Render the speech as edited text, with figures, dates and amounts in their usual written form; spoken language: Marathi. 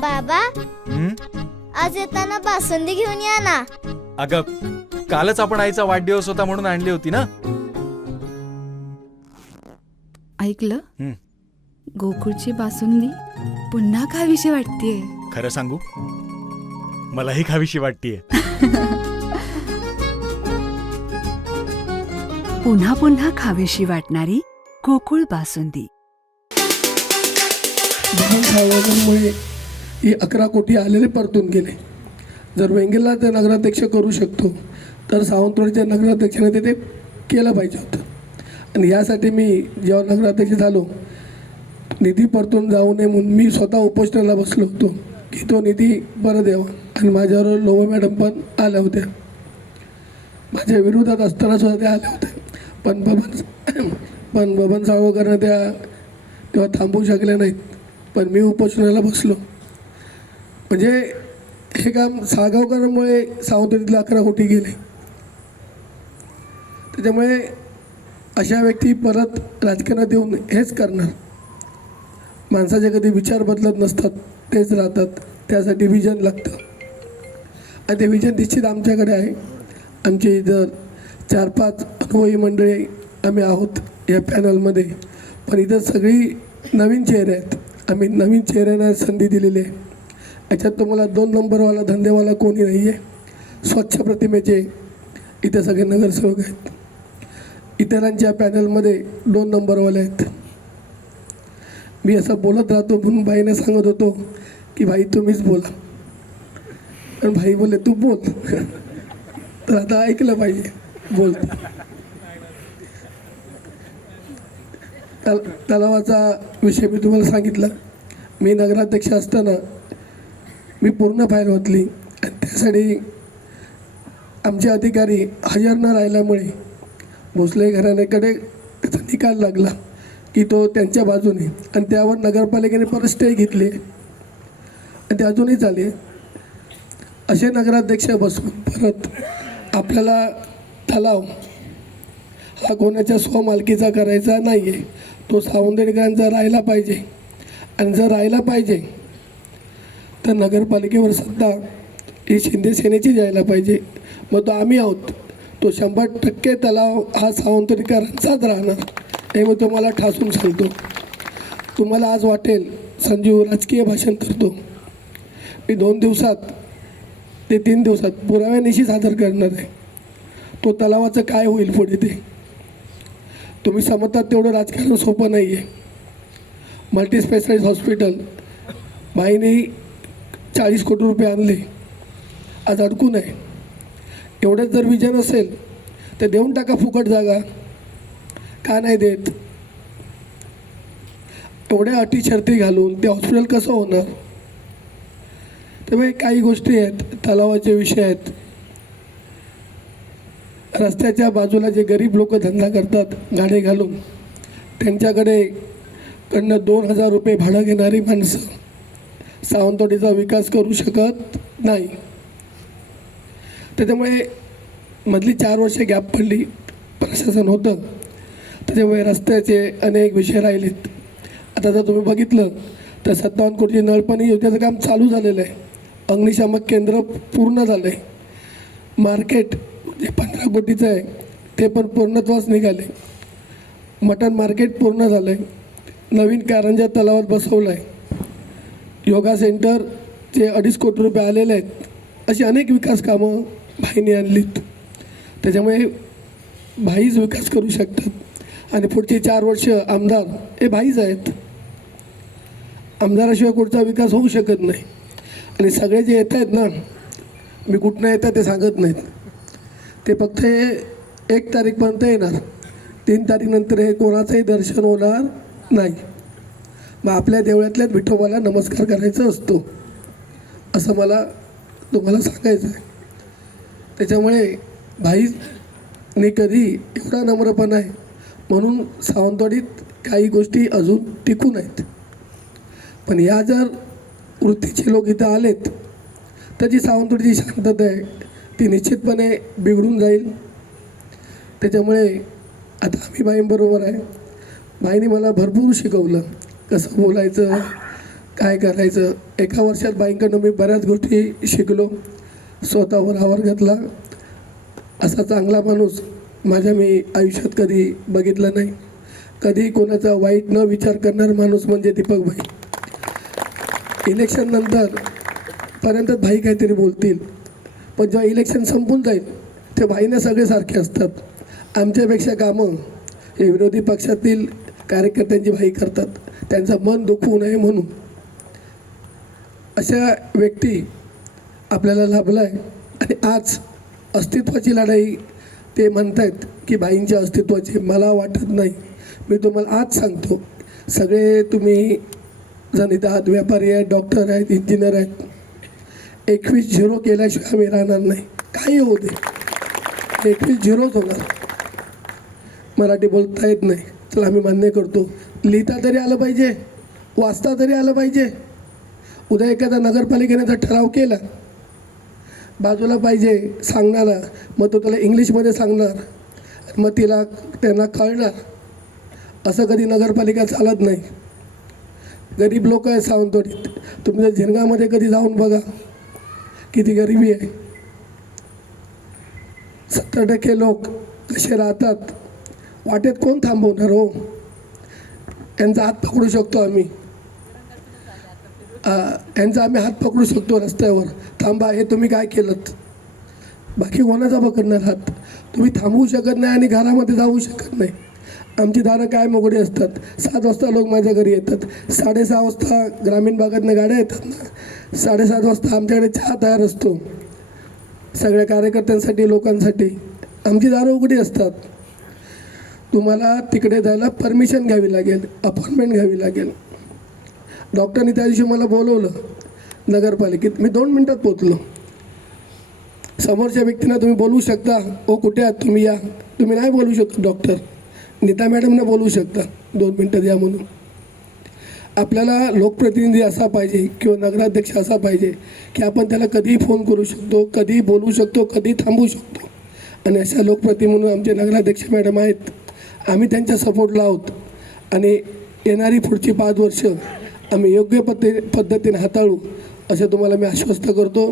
बाबा, आज येताना बासुंदी घेऊन या ना. अगं, कालच आपण आईचा वाढदिवस होता म्हणून आणली होती ना. ऐकलं, गोकुळची बासुंदी पुन्हा खावीशी वाटतेय. खरं सांगू, मलाही खावीशी वाटतेय. पुन्हा पुन्हा खावीशी वाटणारी गोकुळ बासुंदी. सावरकरांमुळे ही 11 कोटी आलेले परतून गेले. जर वेंगेला ते नगराध्यक्ष करू शकतो तर सावंतवाडीच्या नगराध्यक्षाने ते केलं पाहिजे होतं. आणि यासाठी मी जेव्हा नगराध्यक्ष झालो, निधी परतून जाऊ नये म्हणून मी स्वतः उपोषणाला बसलो होतो की तो निधी परत यावा. आणि माझ्यावर लोबो मॅडम पण आल्या होत्या, माझ्या विरोधात असताना सुद्धा त्या आल्या होत्या. पण बबन सावरकरांना त्या तेव्हा थांबवू शकले नाहीत. पण मी उपोषणाला बसलो. म्हणजे हे काम साळगावकरांमुळे सावंतवाडीतले 11 कोटी गेले. त्याच्यामुळे अशा व्यक्ती परत राजकारणात येऊन हेच करणार. माणसाचे कधी विचार बदलत नसतात, तेच राहतात. त्यासाठी विजन लागतं आणि ते विजन निश्चित आमच्याकडे आहे. आमची इथं 4-5 अनुभवी मंडळी आम्ही आहोत या पॅनलमध्ये. पण इथं सगळी नवीन चेहरे आहेत. आम्ही नवीन चेहऱ्यांना संधी दिलेली आहे. याच्यात तुम्हाला 2 नंबरवाला धंदेवाला कोणी नाही आहे. स्वच्छ प्रतिमेचे इथे सगळे नगरसेवक आहेत. इतरांच्या पॅनलमध्ये 2 नंबरवाले आहेत. मी असं बोलत राहतो म्हणून भाईने सांगत होतो की भाई तुम्हीच बोला. पण भाई बोलले तू बोल. तर आता ऐकलं पाहिजे, बोलतो. तलावाचा विषय मी तुम्हाला सांगितला. मी नगराध्यक्ष असताना मी पूर्ण फाईल वाचली आणि त्यासाठी आमचे अधिकारी हजर न राहिल्यामुळे भोसले घराण्याकडे त्याचा निकाल लागला की तो त्यांच्या बाजूने, आणि त्यावर नगरपालिकेने परत स्टे घेतले आणि ते अजूनही चालले. असे नगराध्यक्ष बसून परत आपल्याला तलाव हा कोणाच्या स्वमालकीचा करायचा नाही आहे. तो सावंतवाडीकरांचा राहिला पाहिजे. आणि जर राहिला पाहिजे तर नगरपालिकेवर सत्ता ही शिंदे सेनेची जायला पाहिजे. मग तो आम्ही आहोत. तो 100% तलाव हा सावंतवाडीकरांचाच राहणार. हे मी तुम्हाला ठासून सांगतो. तुम्हाला आज वाटेल संजीव राजकीय भाषण करतो. मी 2 दिवसात ते 3 दिवसात पुराव्यानिशी सादर करणार आहे. तो तलावाचं काय होईल पुढे ते तुम्ही समजतात. तेवढं राजकारण सोपं नाही आहे. मल्टीस्पेशालिस्ट हॉस्पिटल बाईने 40 कोटी रुपये आणले, आज अडकून आहे. एवढंच जर विजन असेल तर देऊन टाका फुकट जागा. का नाही देत? एवढ्या अटी शर्ती घालून ते हॉस्पिटल कसं होणार? त्यामुळे काही गोष्टी आहेत, तलावाचे विषय आहेत. रस्त्याच्या बाजूला जे गरीब लोक धंदा करतात गाडे घालून, त्यांच्याकडे कडनं 2000 रुपये भाडं घेणारी माणसं सावंतवाडीचा विकास करू शकत नाही. त्याच्यामुळे मधली 4 वर्ष गॅप पडली, प्रशासन होतं. त्याच्यामुळे रस्त्याचे अनेक विषय राहिलेत. आता जर तुम्ही बघितलं तर 57 कोटीची नळपाणी योजनेचं काम चालू झालेलं आहे. अग्निशामक केंद्र पूर्ण झालं आहे. मार्केट जे 15 कोटीचं आहे ते पण पूर्णत्वास निघाले. मटण मार्केट पूर्ण झालं आहे. नवीन कारंजा तलावात बसवलं आहे. योगा सेंटर जे 2.5 कोटी रुपये आलेले आहेत. अशी अनेक विकास कामं भाईने आणलीत. त्याच्यामुळे भाईच विकास करू शकतात. आणि पुढची 4 वर्ष आमदार हे भाईच आहेत. आमदाराशिवाय कुठचा विकास होऊ शकत नाही. आणि सगळे जे येत आहेत ना, मी कुठनं येतात ते सांगत नाहीत. ते फक्त 1 तारीखपर्यंत येणार. 3 तारीखनंतर हे कोणाचंही दर्शन होणार नाही. मग आपल्या देवळातल्याच विठोबाला नमस्कार करायचा असतो, असं मला तुम्हाला सांगायचं आहे. त्याच्यामुळे भाईने कधी एवढा नम्रपणा आहे म्हणून सावंतवाडीत काही गोष्टी अजून टिकून आहेत. पण या जर वृत्तीचे लोक इथं आलेत तर जी सावंतवाडीची शांतता आहे ती निश्चितपणे बिघडून जाईल. त्याच्यामुळे आता आम्ही बाईंबरोबर आहे. बाईने मला भरपूर शिकवलं कसं बोलायचं, काय करायचं. एका वर्षात बाईंकडून मी बऱ्याच गोष्टी शिकलो, स्वतःवर आवर घेतला. असा चांगला माणूस माझ्या मी आयुष्यात कधी बघितला नाही. कधी कोणाचा वाईट न विचार करणारा माणूस म्हणजे दीपक भाई. इलेक्शन नंतर पर्यंत भाई काहीतरी बोलतील, पण जेव्हा इलेक्शन संपून जाईल ते भाईनं सगळे सारखे असतात. आमच्यापेक्षा कामं हे विरोधी पक्षातील कार्यकर्त्यांची भाई करतात, त्यांचं मन दुखवू नये म्हणून. अशा व्यक्ती आपल्याला लाभला आहे. आणि आज अस्तित्वाची लढाई ते म्हणतायत की भाईंच्या अस्तित्वाची. मला वाटत नाही. मी तुम्हाला आज सांगतो, सगळे तुम्ही जण इथं आहात, व्यापारी आहेत, डॉक्टर आहेत, इंजिनियर आहेत. 21-0 केल्याशिवाय आम्ही राहणार नाही. काही होऊ दे, 21-0च होणार. मराठी बोलता येत नाही, चला आम्ही मान्य करतो. लिहिता तरी आलं पाहिजे, वाचता तरी आलं पाहिजे. उद्या एखादा नगरपालिकेने जर ठराव केला, बाजूला पाहिजे सांगणारा, मग तो त्याला इंग्लिशमध्ये सांगणार, मग त्यांना कळणार. असं कधी नगरपालिका चालत नाही. गरीब लोक आहेत सावंतवाडीत. तुम्ही जर झिरगामध्ये कधी जाऊन बघा किती गरिबी आहे. 70% लोक कसे राहतात. वाटेत कोण थांबवणार हो. यांचा हात पकडू शकतो आम्ही, यांचा आम्ही हात पकडू शकतो रस्त्यावर. थांबा, हे तुम्ही काय केलं. बाकी कोणाचा पकडणार हात. तुम्ही थांबवू शकत नाही आणि घरामध्ये जाऊ शकत नाही. आमची दारं काय मोकळी असतात. 7 वाजता लोक माझ्या घरी येतात, 6:30 वाजता ग्रामीण भागातनं गाड्या येतात ना, 7:30 वाजता आमच्याकडे चहा तयार असतो सगळ्या कार्यकर्त्यांसाठी, लोकांसाठी. आमची दारं उघडी असतात. तुम्हाला तिकडे जायला परमिशन घ्यावी लागेल, अपॉइंटमेंट घ्यावी लागेल. डॉक्टरनी त्या दिवशी मला बोलवलं नगरपालिकेत. मी 2 मिनटात पोचलो. समोरच्या व्यक्तींना तुम्ही बोलवू शकता, ओ कुठे आहात तुम्ही, या. तुम्ही नाही बोलू शकता. डॉक्टर नीता मॅडमना बोलवू शकता 2 मिनटात या म्हणून. आपल्याला लोकप्रतिनिधी असा पाहिजे किंवा नगराध्यक्ष असा पाहिजे की आपण त्याला कधीही फोन करू शकतो, कधीही बोलवू शकतो, कधी थांबवू शकतो. आणि अशा लोकप्रतिनिधी म्हणून आमचे नगराध्यक्ष मॅडम आहेत. आम्ही त्यांच्या सपोर्टला आहोत आणि येणारी पुढची 5 वर्ष आम्ही योग्य पद्धतीने हाताळू असं तुम्हाला मी आश्वस्त करतो.